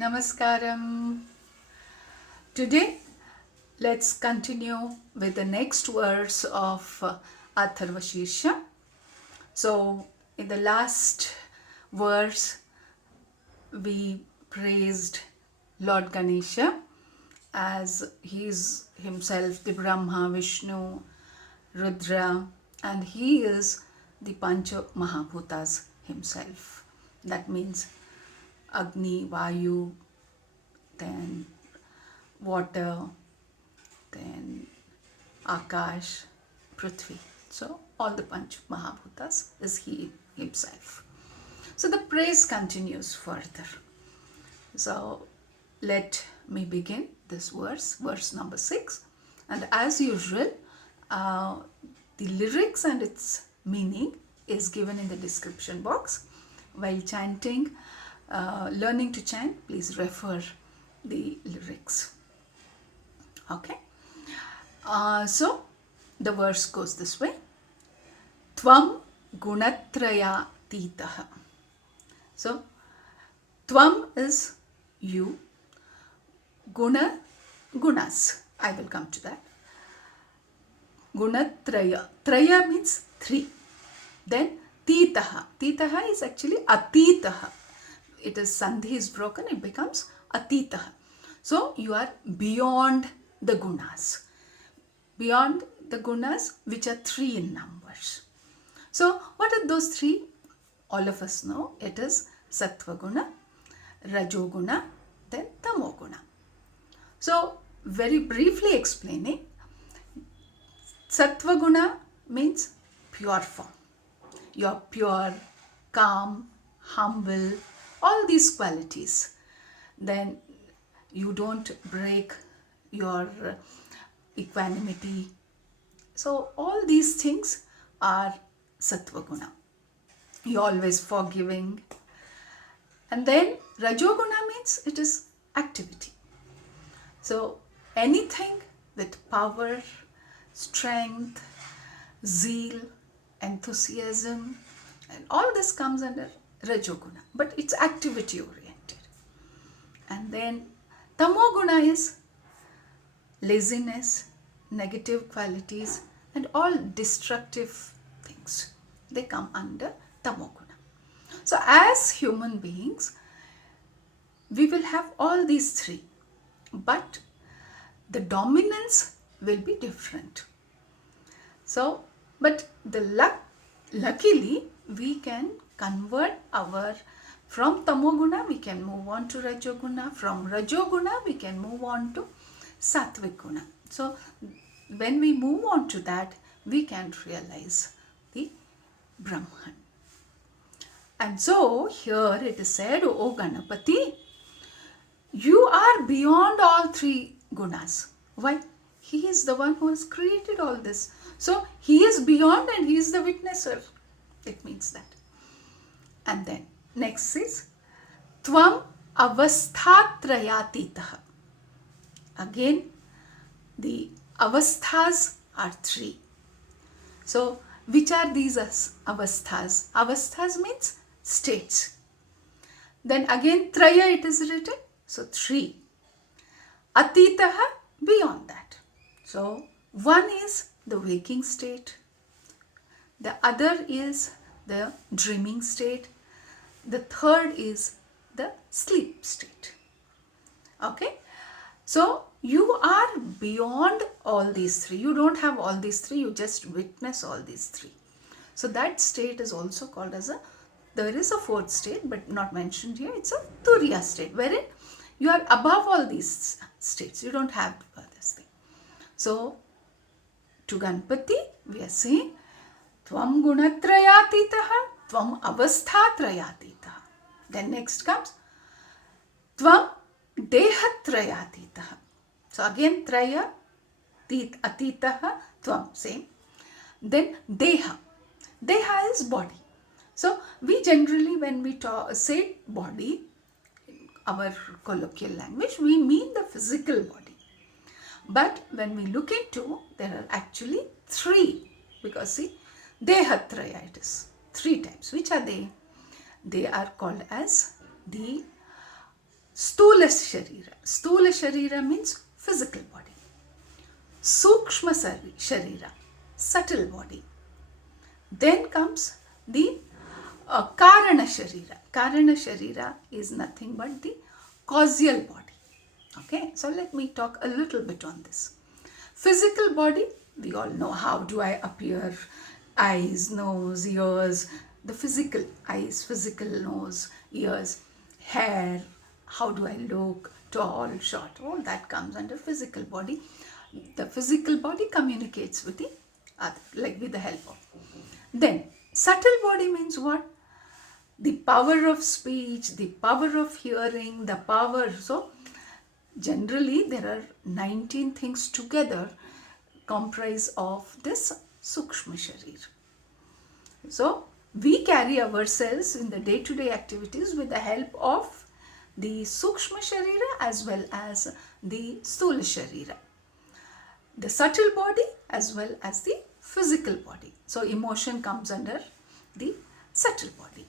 Namaskaram. Today, let's continue with the next verse of Atharvashirsha. So, in the last verse, we praised Lord Ganesha as he is himself the Brahma, Vishnu, Rudra, and he is the Pancha Mahabhutas himself. That means Agni, Vayu, then water, then Akash, Prithvi. So all the Panch Mahabhutas is he himself. So the praise continues further. So let me begin this verse number 6. And as usual, the lyrics and its meaning is given in the description box. While chanting, learning to chant, please refer the lyrics. Okay. So the verse goes this way. Tvam Gunna-Traya-Atiitah. So Tvam is you. Gunas. I will come to that. Gunatraya. Traya means 3. Then Titaha. Titaha is actually Atiitah. It is Sandhi is broken, it becomes Atiitah. So you are beyond the gunas. Beyond the gunas, which are 3 in numbers. So what are those 3? All of us know it is Sattva Guna, Rajo Guna, then Tamo Guna. So very briefly explaining, Sattva Guna means pure form. You are pure, calm, humble, all these qualities. Then you don't break your equanimity. So all these things are Sattva Guna. You're always forgiving. And then Rajoguna means it is activity. So anything with power, strength, zeal, enthusiasm, and all this comes under Rajoguna, but it's activity oriented. And then Tamoguna is laziness, negative qualities, and all destructive things. They come under Tamoguna. So as human beings, we will have all these 3, but the dominance will be different. So, but luckily we can convert from Tamoguna we can move on to Rajoguna, from Rajoguna we can move on to Sattvic Guna. So when we move on to that, we can realize the Brahman. And so here it is said, O Ganapati, you are beyond all 3 gunas. Why? He is the one who has created all this. So he is beyond and he is the witnesser. It means that. And then next is Tvam Avasthaa-Traya-Atiitah. Again, the avasthas are 3. So which are these avasthas? Avasthas means states. Then again Traya it is written. So 3. Atiitah, beyond that. So one is the waking state. The other is the dreaming state. The third is the sleep state. Okay. So you are beyond all these 3. You don't have all these 3. You just witness all these 3. So that state is also called as there is a 4th state but not mentioned here. It's a Turiya state wherein you are above all these states. You don't have this thing. So to Ganapati we are saying Tvam Gunna-Traya-Atiitah, Tvam Avasthaa-Traya-Atiitah. Then next comes Tvam Deha-Traya-Atiitah. So again Traya, Atiitah, Tvam, same. Then Deha. Deha is body. So we generally when we say body, in our colloquial language, we mean the physical body. But when we look into, there are actually 3. Because see, Deha-Traya it is 3 types. Which are they? They are called as the Stula Sharira. Stula Sharira means physical body. Sukshma Sharira, subtle body. Then comes the Karana Sharira. Karana Sharira is nothing but the causal body. Okay, so let me talk a little bit on this. Physical body, we all know how do I appear, eyes, nose, ears, the physical eyes, physical nose, ears, hair, how do I look, tall, short, all that comes under physical body. The physical body communicates with the other, like with the help of. Then, subtle body means what? The power of speech, the power of hearing, the power. So, generally there are 19 things together comprise of this Sukshma Sharir. So, we carry ourselves in the day-to-day activities with the help of the Sukshma Sharira as well as the Stula Sharira. The subtle body as well as the physical body. So, emotion comes under the subtle body.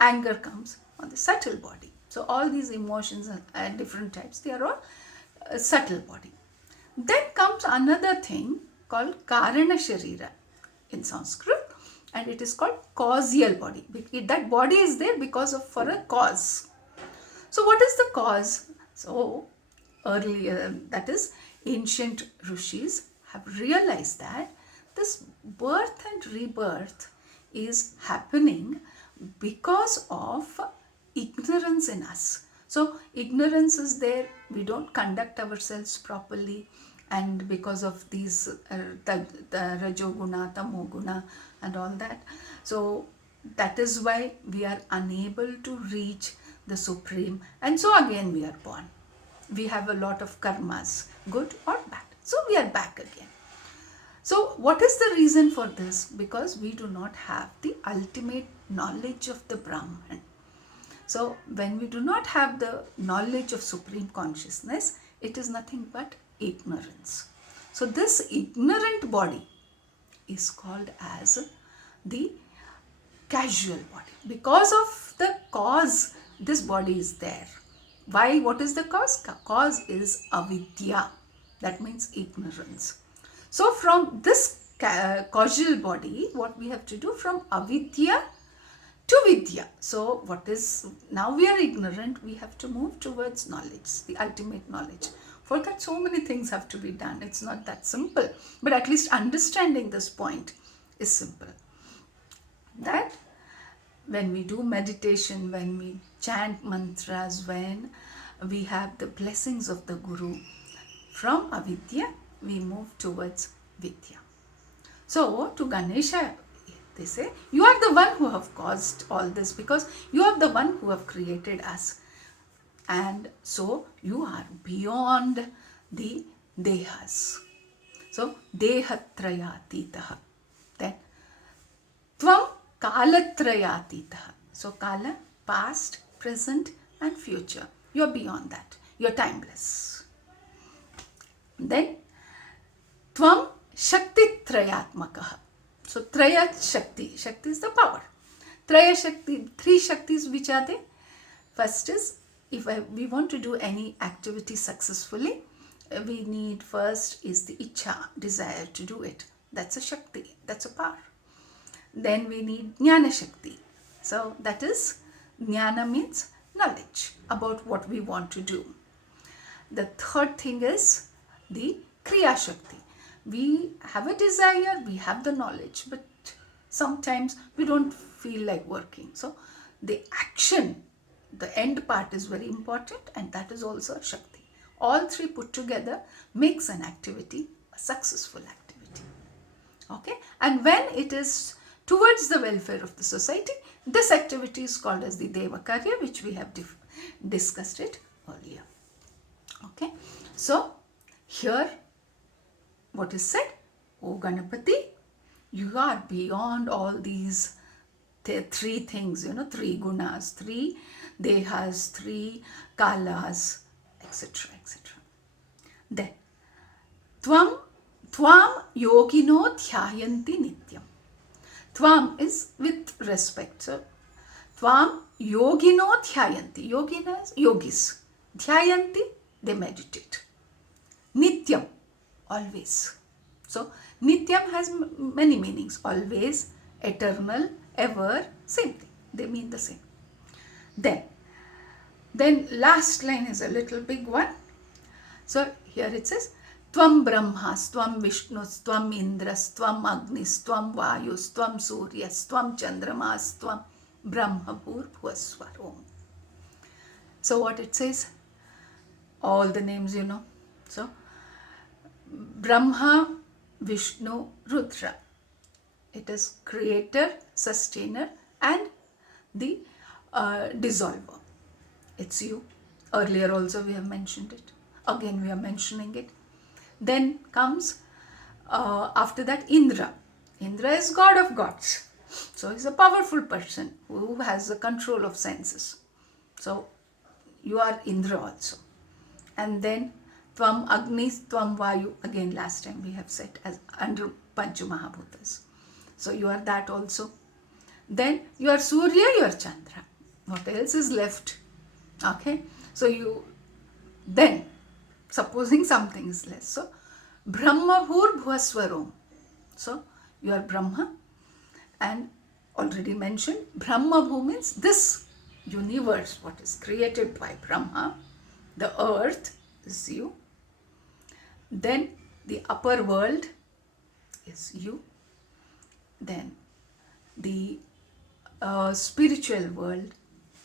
Anger comes on the subtle body. So, all these emotions and different types, they are all subtle body. Then comes another thing called Karana Sharira in Sanskrit, and it is called causal body. That body is there because of for a cause. So, what is the cause? So, earlier, that is, ancient rishis have realized that this birth and rebirth is happening because of ignorance in us. So, ignorance is there, we don't conduct ourselves properly, and because of these the Rajoguna, Tamoguna and all that. So, that is why we are unable to reach the Supreme, and so again we are born. We have a lot of karmas, good or bad. So, we are back again. So, what is the reason for this? Because we do not have the ultimate knowledge of the Brahman. So, when we do not have the knowledge of Supreme Consciousness, it is nothing but ignorance. So, this ignorant body is called as the casual body. Because of the cause, this body is there. Why? What is the cause? Cause is avidya. That means ignorance. So, from this causal body, what we have to do? From avidya to vidya. So, what is, now we are ignorant, we have to move towards knowledge, the ultimate knowledge. For that, so many things have to be done. It's not that simple, but at least understanding this point is simple. That when we do meditation, when we chant mantras, when we have the blessings of the Guru, from avidya, we move towards vidya. So, to Ganesha, they say, you are the one who have caused all this because you are the one who have created us. And so, you are beyond the dehas. So, Deha-Traya-Atiitah. Then, Tvam Kaala-Traya-Atiitah. So, Kala, past, present and future. You are beyond that. You are timeless. Then, Tvam Shakti-Traya-Atmakah. So, Traya Shakti. Shakti is the power. Traya Shakti, three Shaktis, which are they? First is, if we want to do any activity successfully, we need first is the Icha, desire to do it. That's a Shakti, that's a power. Then we need Jnana Shakti. So, that is, Jnana means knowledge about what we want to do. The third thing is the Kriya Shakti. We have a desire, we have the knowledge, but sometimes we don't feel like working. So, the action, the end part is very important, and that is also a Shakti. All three put together makes an activity a successful activity. Okay? And when it is towards the welfare of the society, this activity is called as the Deva Karya, which we have discussed it earlier. Okay? So, here what is said? O Ganapati, you are beyond all these three things, three gunas, three dehas, three kalas, etc., etc. Then, Tvam Yogino Dhyaayanti Nityam. Tvam is with respect. So, Tvam Yogino Dhyaayanti. Yogina is yogis. Dhyayanti, they meditate. Nityam, always. So Nityam has many meanings. Always, eternal, ever, same thing. They mean the same. Then last line is a little big one. So here it says, Tvam Brahmas-Tvam Vissnnus-Tvam-Indras-Tvam-Agnis-Tvam Vaayus-Tvam Suuryas-Tvam Candramaas-Tvam Brahma Bhuur-Bhuvas-Suvar-Om. So what it says? All the names you know. So Brahma, Vishnu, Rudra. It is creator, sustainer and the dissolver. It's you. Earlier also we have mentioned it. Again we are mentioning it. Then comes after that Indra. Indra is god of gods. So he's a powerful person who has the control of senses. So you are Indra also. And then Tvam Agnis-Tvam Vayu. Again last time we have said as under Pancha Mahabhutas. So you are that also. Then you are Surya, you are Chandra. What else is left? Okay. So you then, supposing something is less. So Brahma Bhuur-Bhuvas-Suvar-Om. So you are Brahma, and already mentioned Brahma Bhu means this universe, what is created by Brahma. The earth is you. Then the upper world is you. Then the spiritual world,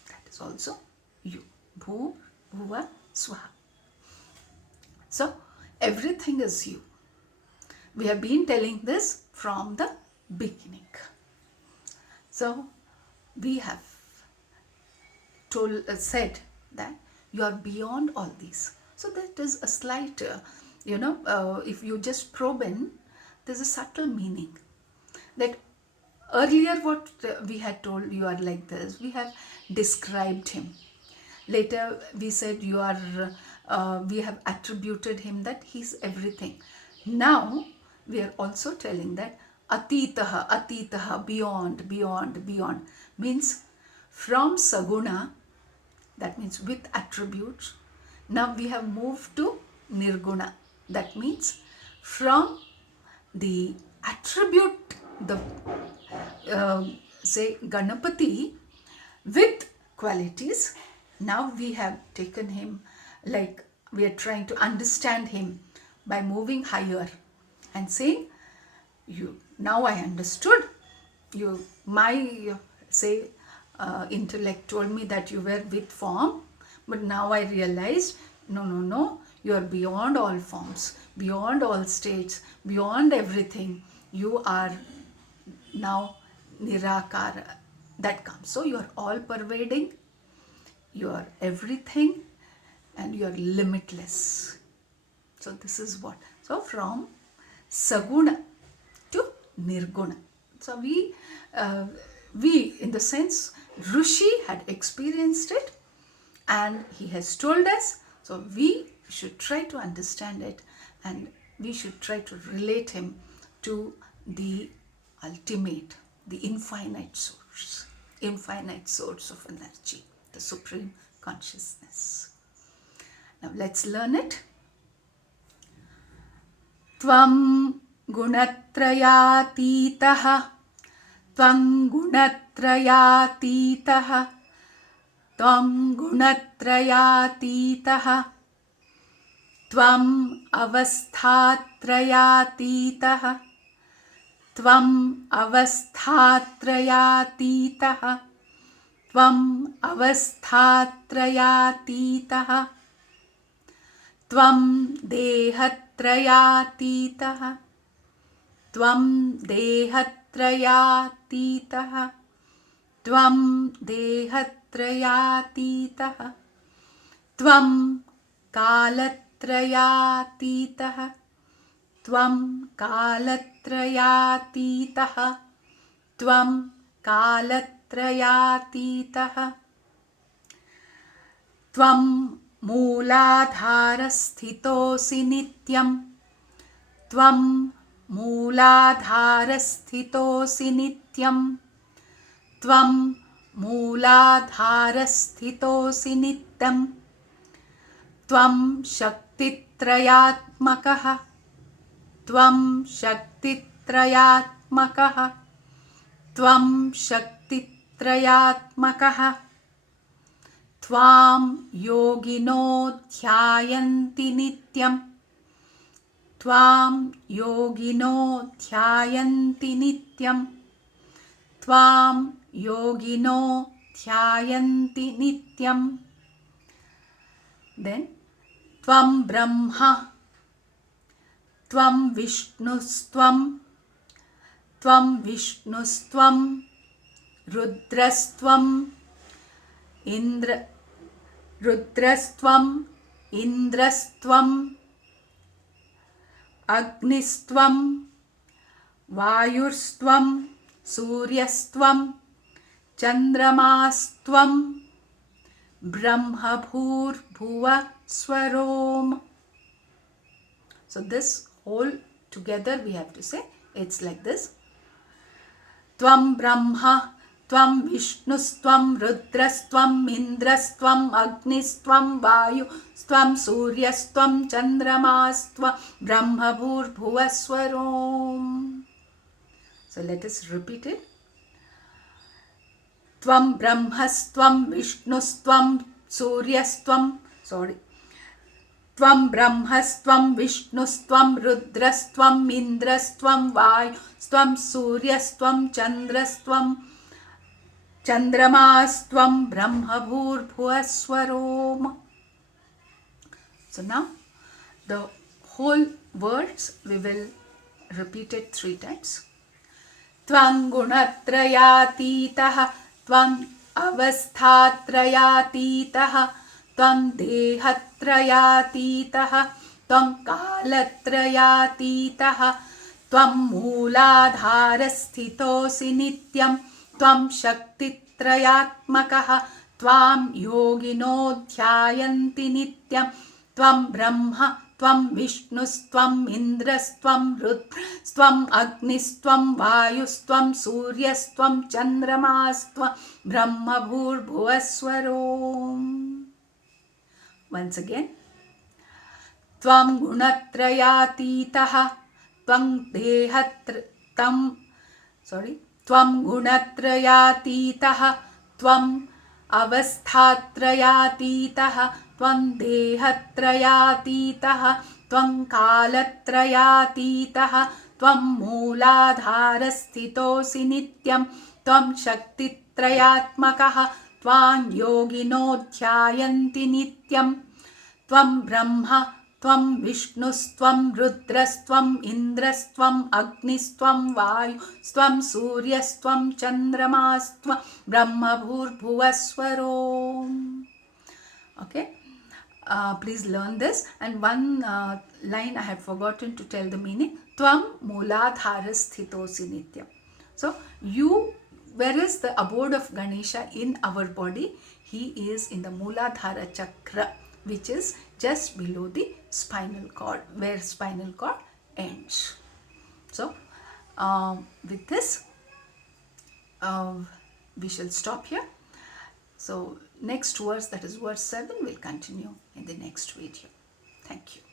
that is also you. Bhu, Bhuva, Swaha. So everything is you. We have been telling this from the beginning. So we have said that you are beyond all these. So that is a slight, if you just probe in, there's a subtle meaning. That earlier what we had told, you are like this, we have described him. Later we said you are, we have attributed him that he's everything. Now we are also telling that Atiitah, Atiitah, beyond, beyond, beyond, means from Saguna, that means with attributes. Now we have moved to Nirguna, that means from the attribute, the say Ganapati with qualities. Now we have taken him, like we are trying to understand him by moving higher and saying, you, now I understood you, my intellect told me that you were with form, but now I realized no, you are beyond all forms, beyond all states, beyond everything. You are now Nirakara, that comes. So you are all pervading, you are everything, and you are limitless. So this is what. So from Saguna to Nirguna. So we in the sense, Rishi had experienced it and he has told us. So we should try to understand it and we should try to relate him to the ultimate, the infinite source of energy, the supreme consciousness. Now let's learn it. Tvam Gunna-Traya-Atiitah, Tvam Gunna-Traya-Atiitah, Tvam Gunna-Traya-Atiitah, Tvam Avasthaa-Traya-Atiitah, Tvam Avasthaa-Traya-Atiitah, Tvam Avasthaa-Traya-Atiitah, Tvam Deha-Traya-Atiitah, Tvam Deha-Traya-Atiitah, Tvam Deha-Traya-Atiitah, Tvam Kaala-Traya-Atiitah, Tvam Kaala-Traya-Atiitah, Tvam Kaala-Traya-Atiitah, Tvam Muulaadhaara-Sthito Nityam, Tvam Muulaadhaara-Sthito Nityam, Tvam Muulaadhaara-Sthito Nityam, Tvam Shakti-Trayatmakah, Tvam Shakti-Trayatmakah, Tvam Shakti-Trayatmakah, Tvam Yogino Dhyaayanti Nityam, Tvam Yogino Dhyaayanti Nityam, Tvam Yogino Dhyaayanti Nityam. Then Tvam Brahma, Tvam Vissnnus-Tvam, Tvam Vissnnus-Tvam, Rudras-Tvam, Rudras-Tvam-Indras-Tvam, Agnis-Tvam, Vaayus-Tvam, Suuryas-Tvam, Candramaas-Tvam, Brahma Bhuur-Bhuvas-Suvar-Om. So this whole together we have to say, it's like this. Tvam Brahma, Tvam Vissnnus-Tvam, Rudras-Tvam-Indras-Tvam-Agnis-Tvam, Vaayus-Tvam, Suuryas-Tvam, Candramaas-Tvam, Brahma Bhuur-Bhuvas-Suvar-Om. So let us repeat it. Tvam Brahmas-Tvam, Vissnnus-Tvam, Suuryas-Tvam, Tvam Brahmas-Tvam, Vissnnus-Tvam, Rudras-Tvam-Indras-Tvam, Vaayus-Tvam, Suuryas-Tvam, Candramaas-Tvam, Brahma Bhuur-Bhuvas-Suvar-Om. So now the whole words we will repeat it 3 times. Tvam Gunna-Traya-Atiitah, Tvam Avasthaa-Traya-Atiitah, Tvam Deha-Traya-Atiitah, Tvam Kaala-Traya-Atiitah, Tvam Muulaadhaara-Sthito Nityam, Tvam Shakti-Traya, Tvam Yogino Dhyaayanti Nityam, Tvam Brahmaa, Tvam Vissnnus-Tvam-Indras-Tvam, Rudras-Tvam-Agnis-Tvam, Vaayus-Tvam, Suuryas-Tvam, Candramaas-Tvam, Brahma Bhuur-Bhuvas-Suvar-Om. Once again. Tvam Gunna-Traya-Atiitah, Tvam Gunna-Traya-Atiitah, Tvam Avasthaa-Traya-Atiitah, Tvam Deha-Traya-Atiitah, Tvam Kaala-Traya-Atiitah, Tvam Muulaadhaara-Sthito Nityam, Tvam Shakti-Traya, Tvam Yogino Dhyaayanti Nityam, Tvam Brahma, Tvam Vissnnus-Tvam, Rudras-Tvam-Indras-Tvam-Agnis-Tvam, Vaayus-Tvam, Suuryas-Tvam, Candramaas-Tvam, Brahma Bhuur-Bhuvas-Suvar-Om. Okay, please learn this. And one line I had forgotten to tell the meaning. Tvam Muulaadhaara-Sthito Nityam. So where is the abode of Ganesha in our body? He is in the Muulaadhaara chakra, which is just below the spinal cord, where spinal cord ends. So with this we shall stop here. So next verse, that is verse 7, will continue in the next video. Thank you.